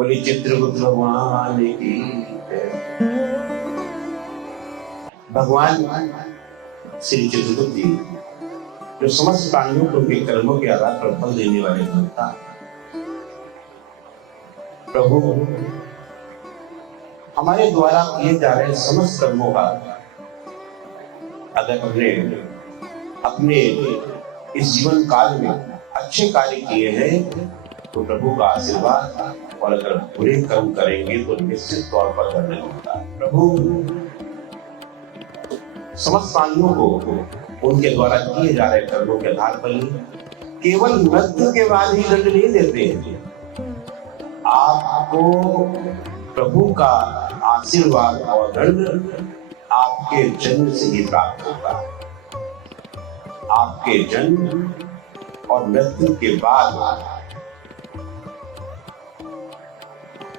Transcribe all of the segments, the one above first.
बोली चित्रगुप्त भगवान की भगवान श्री चित्रगुप्त जी जो समस्त प्राणियों को उनके कर्मों के आधार पर फल देने वाले बनता प्रभु हमारे द्वारा किए जा रहे समस्त कर्मों का अगर हमने अपने इस जीवन काल में अच्छे कार्य किए हैं तो प्रभु का आशीर्वाद, और अगर बुरे कर्म करेंगे तो निश्चित तौर पर करने होता है। प्रभु समस्त प्राणियों को उनके द्वारा किए जा रहे कर्मों के आधार पर ही केवल मृत्यु के बाद ही दंड नहीं देते हैं, आपको प्रभु का आशीर्वाद और दंड आपके जन्म से ही प्राप्त होता है। आपके जन्म और मृत्यु के बाद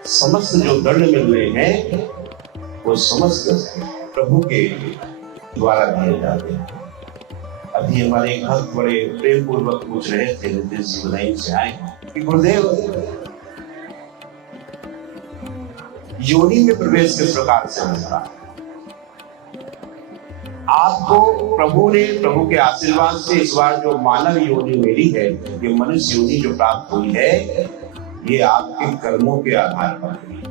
समस्त जो दंड मिल रहे हैं वो समस्त प्रभु के द्वारा दिए जाते हैं। अभी हमारे एक भक्त बड़े प्रेम पूर्वक पूछ रहे थे, नितिन शिवनाई से आए कि गुरुदेव योनि में प्रवेश किस प्रकार से होता है? आपको प्रभु ने प्रभु के आशीर्वाद से इस बार जो मानव योनि मिली है, ये मनुष्य योनि जो प्राप्त हुई है, ये आपके कर्मों के आधार पर हुई।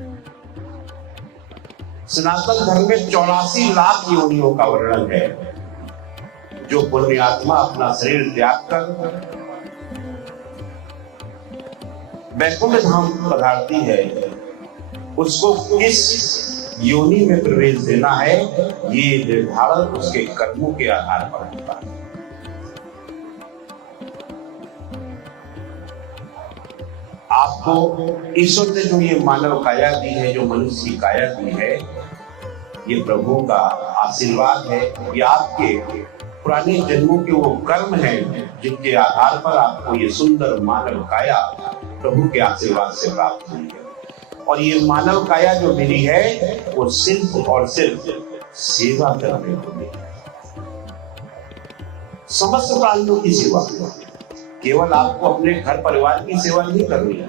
सनातन धर्म में 84 लाख योनियों का वर्णन है। जो पुण्यात्मा अपना शरीर त्याग कर वैकुंठ धाम पधारती है, उसको किस योनि में प्रवेश देना है, ये निर्धारण उसके कर्मों के आधार पर होता है। आपको ईश्वर ने जो ये मानव काया दी है, जो मनुष्य की काया दी है, ये प्रभु का आशीर्वाद है। ये आपके पुराने जन्मों के वो कर्म हैं जिनके आधार पर आपको ये सुंदर मानव काया प्रभु के आशीर्वाद से प्राप्त हुई है। और ये मानव काया जो मिली है वो सिर्फ और सिर्फ सेवा करने को मिली, समस्त प्राणियों की सेवा। केवल आपको अपने घर परिवार की सेवा नहीं करनी है।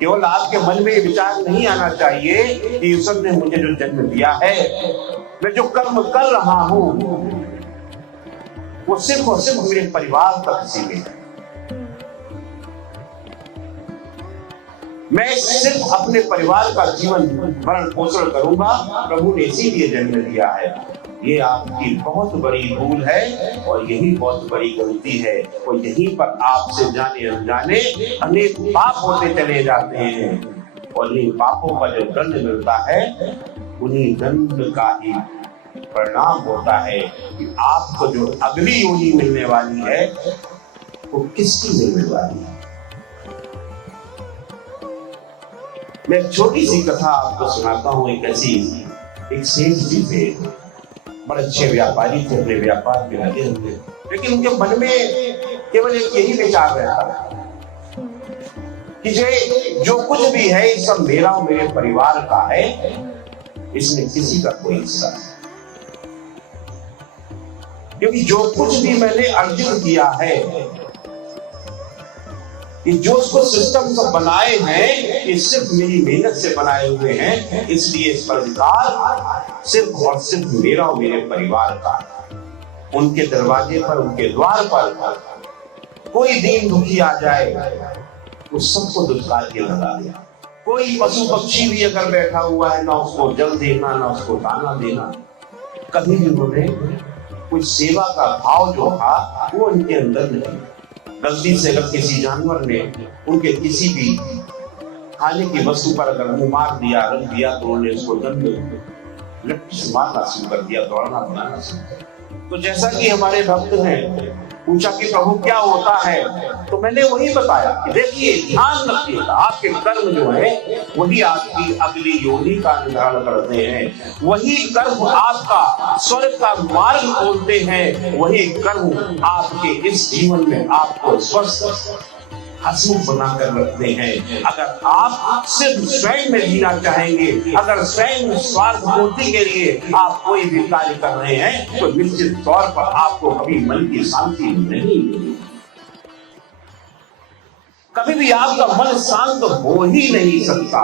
केवल आपके मन में विचार नहीं आना चाहिए कि ईश्वर ने मुझे जो जन्म दिया है, मैं जो कर्म कर रहा हूं वो सिर्फ और सिर्फ मेरे परिवार तक सीमित है। मैं सिर्फ अपने परिवार का जीवन भरण पोषण करूंगा, प्रभु ने इसीलिए जन्म दिया है। ये आपकी बहुत बड़ी भूल है और यही बहुत बड़ी गलती है। और यहीं पर आपसे जाने अनजाने अनेक पाप होते चले जाते हैं, और इन पापों का जो दंड मिलता है, उन्हीं दंड का ही परिणाम होता है कि आपको जो अगली योनि मिलने वाली है वो किसकी मिलने वाली है। मैं एक छोटी सी कथा आपको सुनाता हूँ। एक सेठ जी थे, बड़े अच्छे व्यापारी थे, अपने व्यापार में लगे हुए, लेकिन उनके मन में केवल एक यही विचार रहता था कि जो कुछ भी है ये सब मेरा और मेरे परिवार का है, इसमें किसी का कोई हिस्सा नहीं। क्योंकि जो कुछ भी मैंने अर्जित किया है, ये जो उसको सिस्टम सब बनाए हैं, ये सिर्फ मेरी मेहनत से बनाए हुए हैं, इसलिए इस पर अधिकार सिर्फ और सिर्फ मेरा और मेरे परिवार का। उनके दरवाजे पर, उनके द्वार पर कोई दीन दुखी आ जाए तो सबको दुष्कार के लगा दिया। कोई पशु पक्षी भी अगर बैठा हुआ है, ना उसको जल देना, ना उसको दाना देना। कभी भी उन्होंने कुछ सेवा का भाव जो था वो उनके अंदर नहीं। गलती से अगर किसी जानवर ने उनके किसी भी खाने की वस्तु पर अगर मुंह मार दिया, रख दिया, तो उन्होंने उसको दंड लट्ठी से मारना शुरू कर दिया, दौड़ना बनाना शुरू कर दिया। तो जैसा कि हमारे भक्त ने पूछा कि प्रभु क्या होता है, तो मैंने वही बताया कि देखिए, ध्यान रखिएगा, आपके कर्म जो है वही आपकी अगली योनि का निर्धारण करते हैं। वही कर्म आपका स्वर्ग का मार्ग खोलते हैं। वही कर्म आपके इस जीवन में आपको स्वस्थ हंसमुख बनाकर रखते हैं। अगर आप सिर्फ स्वयं में जीना चाहेंगे, अगर स्वयं स्वार्थ पूर्ति के लिए आप कोई भी कार्य कर रहे हैं, तो निश्चित तौर पर आपको कभी मन की शांति नहीं मिलेगी। कभी भी आपका मन शांत हो ही नहीं सकता।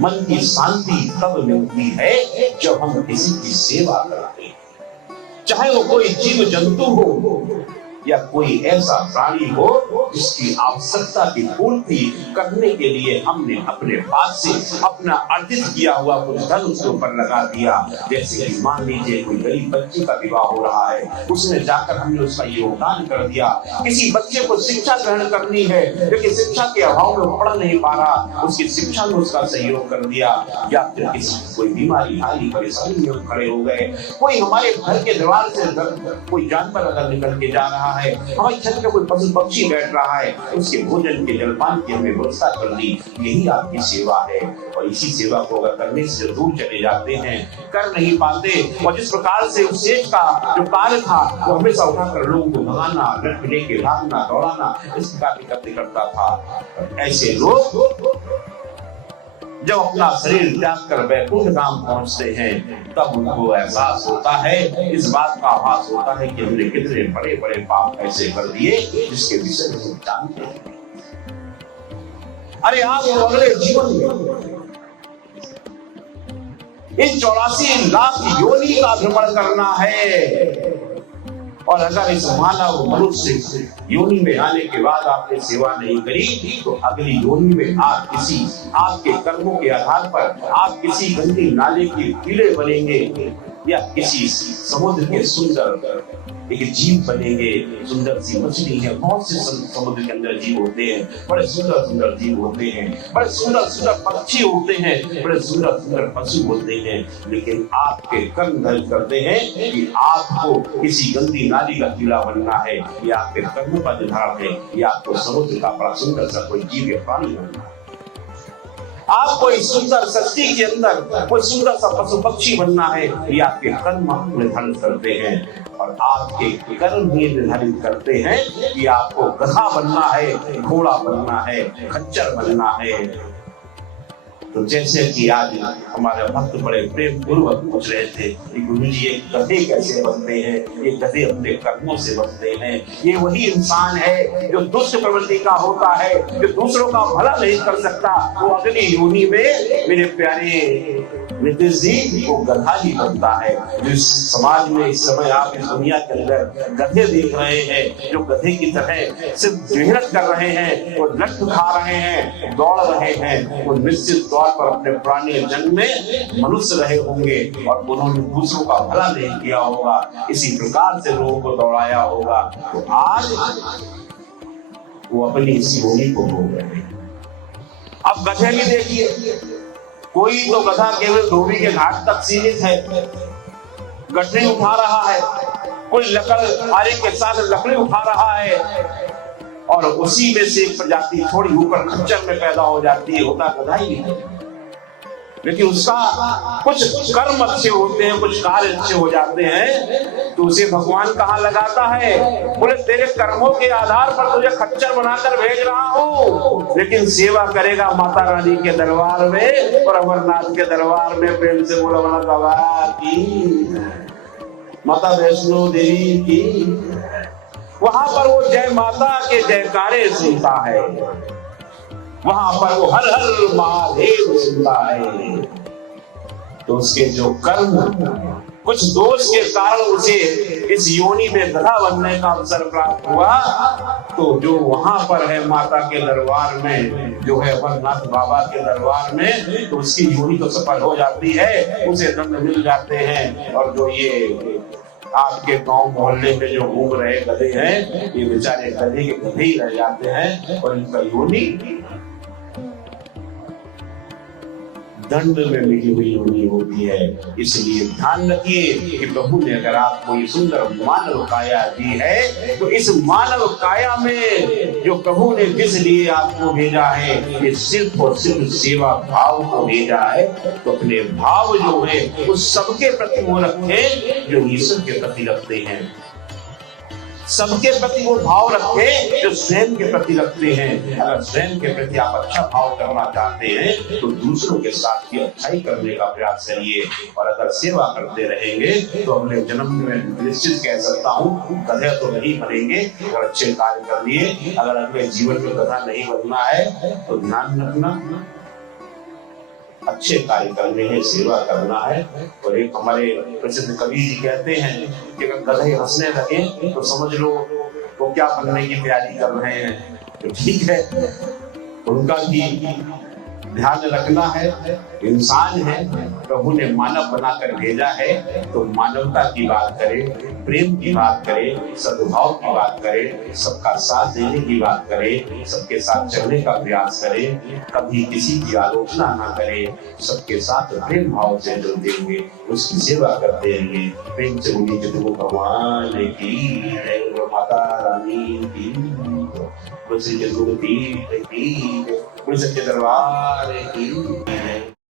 मन की शांति तब मिलती है जब हम किसी की सेवा करते हैं, चाहे वो कोई जीव जंतु हो या कोई ऐसा प्राणी हो जिसकी आवश्यकता की पूर्ति करने के लिए हमने अपने पास से अपना अर्जित किया हुआ कुछ धन उसके ऊपर लगा दिया। जैसे कि मान लीजिए कोई गरीब बच्चे का विवाह हो रहा है, उसमें जाकर हमने उसका योगदान कर दिया। किसी बच्चे को शिक्षा ग्रहण करनी है लेकिन शिक्षा के अभाव में पढ़ नहीं पा रहा, उसकी शिक्षा में उसका सहयोग कर दिया। या फिर किसी कोई बीमारी आई, परेशानी में खड़े हो गए, कोई हमारे घर के दीवार से कोई जानवर अगर निकल के जा रहा है, हमारी छत पे कोई पशु पक्षी बैठ रहा है, उसके भोजन के जलपान की हमने व्यवस्था कर दी। यही आपकी सेवा है। और इसी सेवा को अगर करने से दूर चले जाते हैं, कर नहीं पाते, और जिस प्रकार से उस सेठ का जो कार्य था वो हमेशा उठाकर लोगों को भगाना, लट लेके भागना, दौड़ाना, इस प्रकार की करते करता था। ऐसे लोग जब अपना शरीर त्याग कर वैकुंठ धाम पहुंचते हैं तब उनको एहसास होता है, इस बात का आभास होता है कि हमने कितने बड़े बड़े पाप ऐसे कर दिए जिसके विषय में हम जानते हैं। अरे आप अगले जीवन में इस 84 लाख योनि का भ्रमण करना है, और अगर इस मानव मनुष्य योनि में आने के बाद आपने सेवा नहीं करी तो अगली योनि में आप किसी आपके कर्मों के आधार पर आप किसी गंदी नाले के कीड़े बनेंगे या किसी समुद्र के सुंदर एक जीव बनेंगे। सुंदर सी मछली है, बहुत से समुद्र के अंदर जीव होते हैं, बड़े सुंदर सुंदर जीव होते हैं, बड़े सुंदर सुंदर पक्षी होते हैं, बड़े सुंदर सुंदर पशु होते हैं। लेकिन आपके कर्म धर्म करते हैं कि आपको किसी गंदी नाली का कीड़ा बनना है, या आपके कर्मों का निर्धारण है, या आपको समुद्र का बड़ा सुंदर सा कोई जीव या प्राणी बनना है, आपको इस सुंदर सृष्टि के अंदर कोई सुंदर सा पशु पक्षी बनना है, ये आपके कर्म निर्धारित करते हैं। और आपके कर्म ही निर्धारित करते हैं कि आपको गधा बनना है, घोड़ा बनना है, खच्चर बनना है। तो जैसे कि आज हमारे भक्त बड़े प्रेम पूर्वक पूछ रहे थे कि गुरु जी ये गधे कैसे बनते हैं, ये गधे अपने कर्मों से बनते हैं। ये वही इंसान है जो दुष्ट प्रवृत्ति का होता है, जो दूसरों का भला नहीं कर सकता, वो अगली योनि में मेरे प्यारे नितिश जी वो गधा ही बनता है। जिस समाज में इस समय आप इस दुनिया के अंदर गधे देख रहे हैं, जो गधे की तरह सिर्फ मेहनत कर रहे हैं और लट्ठ खा रहे हैं, दौड़ रहे हैं, वो निश्चित तौर पर अपने पुराने जन्म में मनुष्य रहे होंगे और उन्होंने दूसरों का भला नहीं किया होगा, इसी प्रकार से लोगों को दौड़ाया होगा। तो आज वो अपनी इस योनि को भोग रहे हैं। अब गधे भी देखिए, कोई तो गधा केवल धोबी के घाट तक सीमित है, गठरी उठा रहा है, कोई लकड़ आरे के साथ लकड़ी उठा रहा है, और उसी में से एक प्रजाति थोड़ी ऊपर खच्चर में पैदा हो जाती है, होता गधा ही है। लेकिन उसका कुछ कर्म अच्छे होते हैं, कुछ कार्य अच्छे हो जाते हैं, तो उसे भगवान कहाँ लगाता है? बोले तेरे कर्मों के आधार पर तुझे खच्चर बनाकर भेज रहा हूँ, लेकिन सेवा करेगा माता रानी के दरबार में और अमरनाथ के दरबार में। प्रेम से बोला बना बाबा की, माता वैष्णो देवी की। वहां पर वो जय माता के जयकारे सुनता है, वहां पर वो हर हर महादेव सुनता है। तो उसके जो कर्म कुछ दोष के कारण उसे इस योनि में गधा बनने का अवसर प्राप्त हुआ, तो जो वहां पर है माता के दरबार में, जो है अमरनाथ बाबा के दरबार में, तो उसकी योनि तो सफल हो जाती है, उसे दंड मिल जाते हैं। और जो ये आपके गांव मोहल्ले में जो घूम रहे गधे हैं, ये बेचारे गधे के गधे ही रह जाते हैं और इनका योनि दंड में मिली हुई योनि होती है। इसलिए ध्यान रखिए कि प्रभु ने अगर आपको ये सुंदर मानव काया दी है, तो इस मानव काया में जो प्रभु ने जिस लिए आपको भेजा है, ये सिर्फ और सिर्फ सेवा भाव को भेजा है। तो अपने भाव जो है उस सबके प्रति वो रखें जो ईश्वर के प्रति रखते हैं। सबके प्रति वो भाव रखें जो स्वयं के प्रति रखते हैं। अगर स्वयं के प्रति आप अच्छा भाव करना चाहते हैं तो दूसरों के साथ भी अच्छाई करने का प्रयास करिए। और अगर सेवा करते रहेंगे तो अगले जन्म में निश्चित कह सकता हूँ गधे तो नहीं बनेंगे अगर अच्छे कार्य कर लिए। अगर अगले जीवन में गधा नहीं बनना है तो ध्यान रखना अच्छे कार्य करने हैं, सेवा करना है। और एक हमारे प्रसिद्ध कवि जी कहते हैं कि अगर गधे हंसने लगे तो समझ लो वो क्या बनने की तैयारी कर रहे हैं। तो ठीक है, उनका भी ध्यान रखना है। इंसान है, प्रभु ने मानव बनाकर भेजा है तो मानवता की बात करे, प्रेम की बात करे, सद्भाव की बात करे, सबका साथ देने की बात करे, सबके साथ चलने का प्रयास करे, कभी किसी की आलोचना ना करे, सबके साथ प्रेम भाव से जुड़ते हुए उसकी सेवा करते रहेंगे। प्रेम से बोली जगत भगवान की जय, माता रानी की जय, सच्चे दरबार की